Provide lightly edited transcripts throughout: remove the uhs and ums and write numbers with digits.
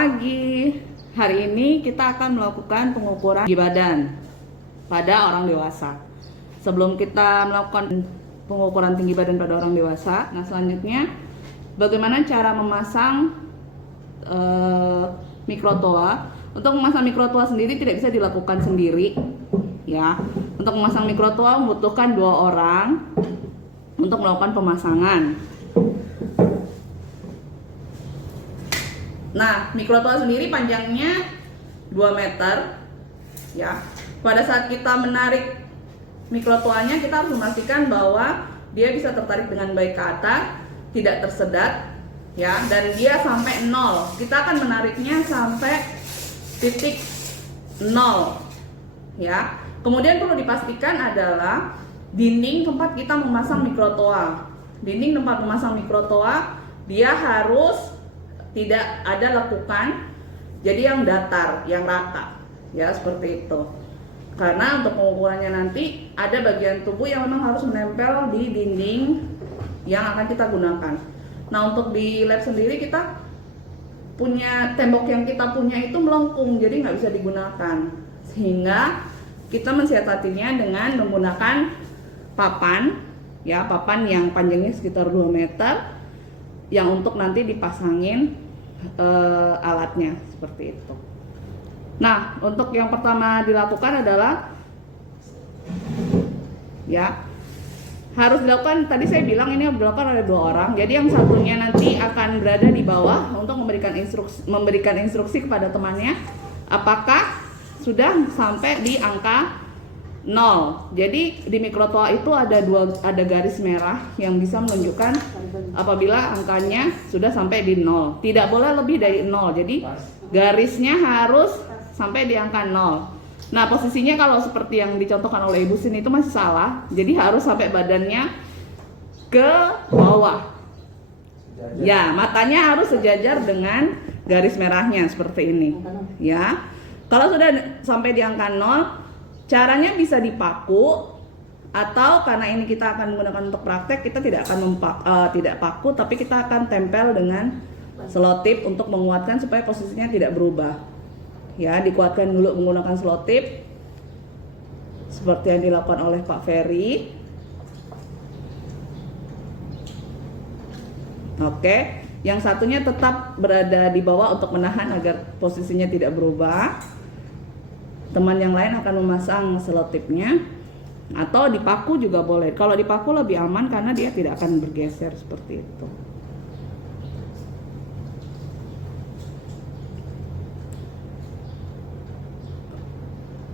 pagi. Hari ini kita akan melakukan pengukuran tinggi badan pada orang dewasa. Sebelum kita melakukan pengukuran tinggi badan pada orang dewasa, nah selanjutnya bagaimana cara memasang mikrotoa. Untuk memasang mikrotoa sendiri tidak bisa dilakukan sendiri, ya. Untuk memasang mikrotoa membutuhkan 2 orang untuk melakukan pemasangan. Nah, mikrotoa sendiri panjangnya 2 meter, ya. Pada saat kita menarik mikrotoanya, kita harus memastikan bahwa dia bisa tertarik dengan baik ke atas, tidak tersedat, ya, dan dia sampai 0. Kita akan menariknya sampai titik 0, ya. Kemudian perlu dipastikan adalah dinding tempat kita memasang mikrotoa. Dinding tempat memasang mikrotoa dia harus tidak ada lekukan, jadi yang datar, yang rata, ya, seperti itu. Karena untuk pengukurannya nanti ada bagian tubuh yang memang harus menempel di dinding yang akan kita gunakan. Nah, untuk di lab sendiri kita punya tembok yang kita punya itu melengkung, jadi nggak bisa digunakan. Sehingga kita mensiasatinya dengan menggunakan papan, ya, papan yang panjangnya sekitar 2 meter, yang untuk nanti dipasangin alatnya seperti itu. Nah, untuk yang pertama dilakukan adalah, ya, harus dilakukan, tadi saya bilang ini dilakukan oleh 2 orang. Jadi yang satunya nanti akan berada di bawah untuk memberikan instruksi kepada temannya apakah sudah sampai di angka 0. Jadi di mikrotoa itu ada garis merah yang bisa menunjukkan apabila angkanya sudah sampai di 0. Tidak boleh lebih dari 0. Jadi garisnya harus sampai di angka 0. Nah, posisinya kalau seperti yang dicontohkan oleh Ibu Sin itu masih salah. Jadi harus sampai badannya ke bawah. Ya, matanya harus sejajar dengan garis merahnya seperti ini. Ya. Kalau sudah sampai di angka 0, caranya bisa dipaku, atau karena ini kita akan menggunakan untuk praktek, kita tidak akan tidak paku, tapi kita akan tempel dengan selotip untuk menguatkan supaya posisinya tidak berubah. Ya, dikuatkan dulu menggunakan selotip seperti yang dilakukan oleh Pak Ferry. Oke, yang satunya tetap berada di bawah untuk menahan agar posisinya tidak berubah. Teman yang lain akan memasang selotipnya, atau dipaku juga boleh. Kalau dipaku lebih aman karena dia tidak akan bergeser seperti itu.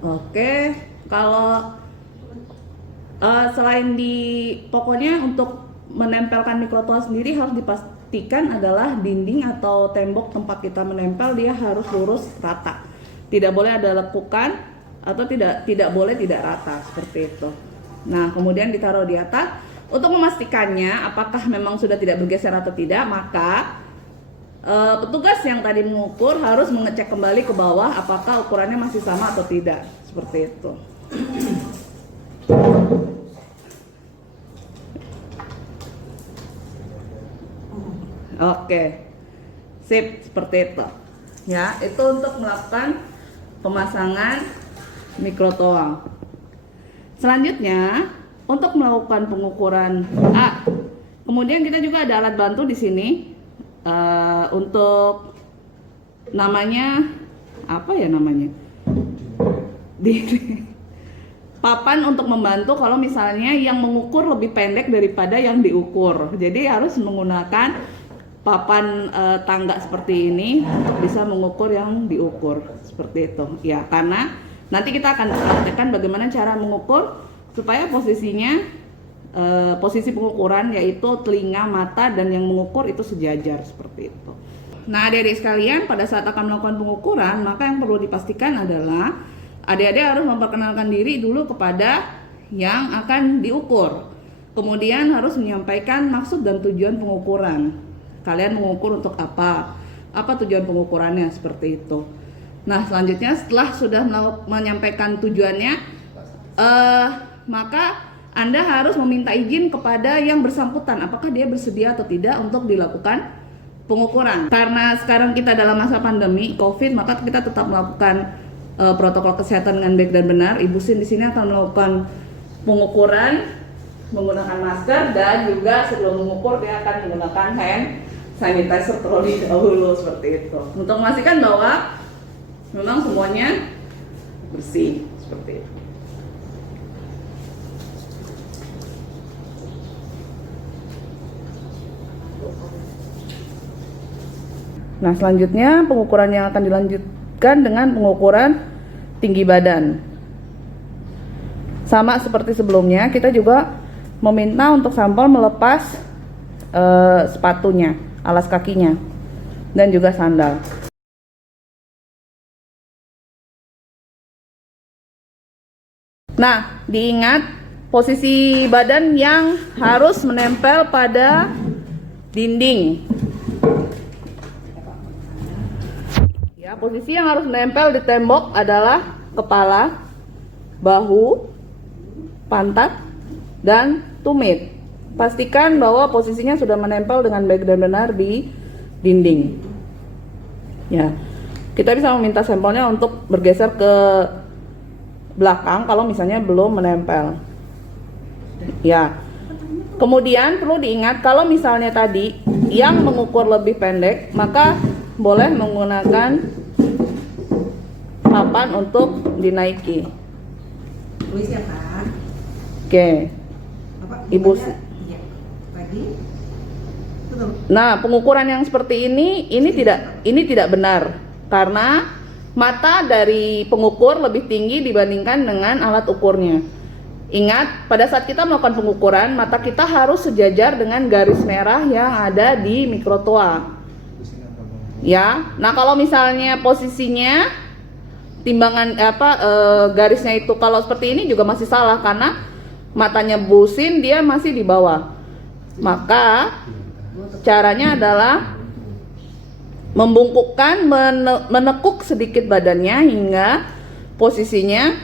Oke, kalau selain pokoknya untuk menempelkan mikrotoa sendiri harus dipastikan adalah dinding atau tembok tempat kita menempel dia harus lurus rata. Tidak boleh ada lekukan atau tidak boleh tidak rata seperti itu. Nah, kemudian ditaruh di atas. Untuk memastikannya apakah memang sudah tidak bergeser atau tidak, maka petugas yang tadi mengukur harus mengecek kembali ke bawah apakah ukurannya masih sama atau tidak, seperti itu. Oke, sip, seperti itu. Ya, itu untuk melakukan pemasangan mikrotoa. Selanjutnya, untuk melakukan pengukuran kemudian kita juga ada alat bantu di sini untuk namanya apa ya namanya? Papan untuk membantu kalau misalnya yang mengukur lebih pendek daripada yang diukur. Jadi harus menggunakan papan tangga seperti ini untuk bisa mengukur yang diukur seperti itu, ya, karena nanti kita akan praktekkan bagaimana cara mengukur supaya posisinya posisi pengukuran yaitu telinga, mata, dan yang mengukur itu sejajar seperti itu. Nah, adik-adik sekalian, pada saat akan melakukan pengukuran, maka yang perlu dipastikan adalah adik-adik harus memperkenalkan diri dulu kepada yang akan diukur, kemudian harus menyampaikan maksud dan tujuan pengukuran. Kalian mengukur untuk apa tujuan pengukurannya, seperti itu. Nah, selanjutnya setelah sudah menyampaikan tujuannya, maka Anda harus meminta izin kepada yang bersangkutan apakah dia bersedia atau tidak untuk dilakukan pengukuran. Karena sekarang kita dalam masa pandemi COVID, maka kita tetap melakukan protokol kesehatan dengan baik dan benar. Ibu Sin di sini akan melakukan pengukuran menggunakan masker, dan juga sebelum mengukur dia akan menggunakan hand sanitizer terlebih dahulu seperti itu. Untuk memastikan bahwa memang semuanya bersih seperti itu. Nah, selanjutnya pengukuran yang akan dilanjutkan dengan pengukuran tinggi badan. Sama seperti sebelumnya, kita juga meminta untuk sampel melepas sepatunya, alas kakinya, dan juga sandal. Nah, diingat posisi badan yang harus menempel pada dinding. Ya, posisi yang harus menempel di tembok adalah kepala, bahu, pantat, dan tumit. Pastikan bahwa posisinya sudah menempel dengan baik dan benar di dinding. Ya, kita bisa meminta sampelnya untuk bergeser ke belakang kalau misalnya belum menempel. Ya. Kemudian perlu diingat kalau misalnya tadi yang mengukur lebih pendek, maka boleh menggunakan papan untuk dinaiki. Tulis ya, Pak. Oke. Ibu. Ya, tadi. Betul. Nah, pengukuran yang seperti ini tidak benar karena mata dari pengukur lebih tinggi dibandingkan dengan alat ukurnya. Ingat, pada saat kita melakukan pengukuran, mata kita harus sejajar dengan garis merah yang ada di mikrotoa. Ya, nah kalau misalnya posisinya timbangan garisnya itu kalau seperti ini juga masih salah karena matanya Bu Sin dia masih di bawah. Maka caranya adalah membungkukkan, menekuk sedikit badannya hingga posisinya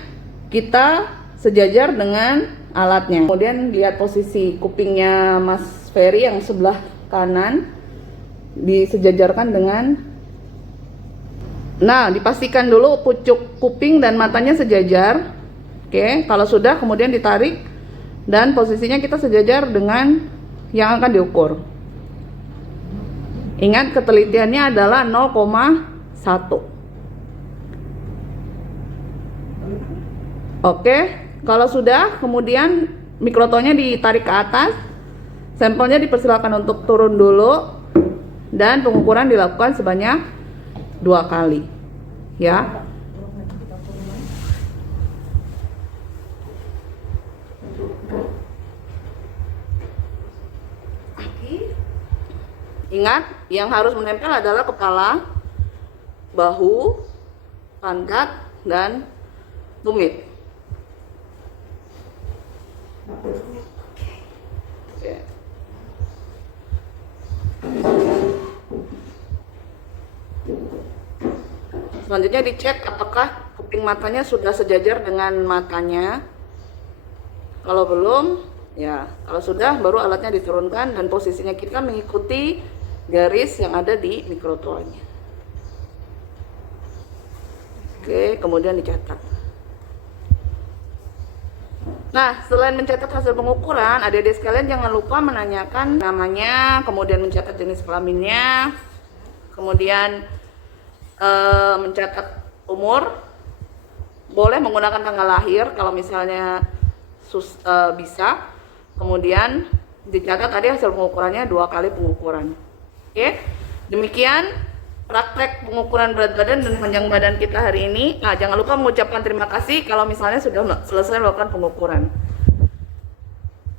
kita sejajar dengan alatnya. Kemudian lihat posisi kupingnya Mas Ferry yang sebelah kanan disejajarkan dengan, nah dipastikan dulu pucuk kuping dan matanya sejajar. Oke, kalau sudah kemudian ditarik dan posisinya kita sejajar dengan yang akan diukur. Ingat ketelitiannya adalah 0,1. Oke, kalau sudah kemudian mikrotonya ditarik ke atas, sampelnya dipersilakan untuk turun dulu. Dan pengukuran dilakukan sebanyak 2 kali, ya. Ingat, yang harus menempel adalah kepala, bahu, pantat, dan tumit. Oke. Selanjutnya dicek apakah kuping matanya sudah sejajar dengan matanya. Kalau belum, ya kalau sudah baru alatnya diturunkan dan posisinya kita mengikuti garis yang ada di mikrotoanya. Oke, kemudian dicatat. Nah, selain mencatat hasil pengukuran, adik-adik sekalian jangan lupa menanyakan namanya, kemudian mencatat jenis kelaminnya, kemudian mencatat umur. Boleh menggunakan tanggal lahir kalau misalnya bisa. Kemudian dicatat tadi hasil pengukurannya 2 kali pengukuran. Oke, demikian praktek pengukuran berat badan dan panjang badan kita hari ini. Nah, jangan lupa mengucapkan terima kasih kalau misalnya sudah selesai melakukan pengukuran.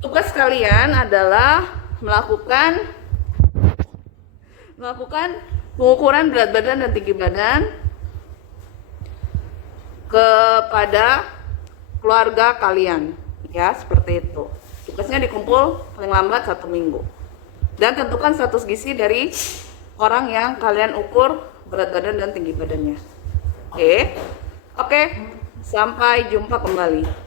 Tugas kalian adalah melakukan pengukuran berat badan dan tinggi badan kepada keluarga kalian, ya seperti itu. Tugasnya dikumpul paling lambat 1 minggu. Dan tentukan status gizi dari orang yang kalian ukur berat badan dan tinggi badannya. Oke, sampai jumpa kembali.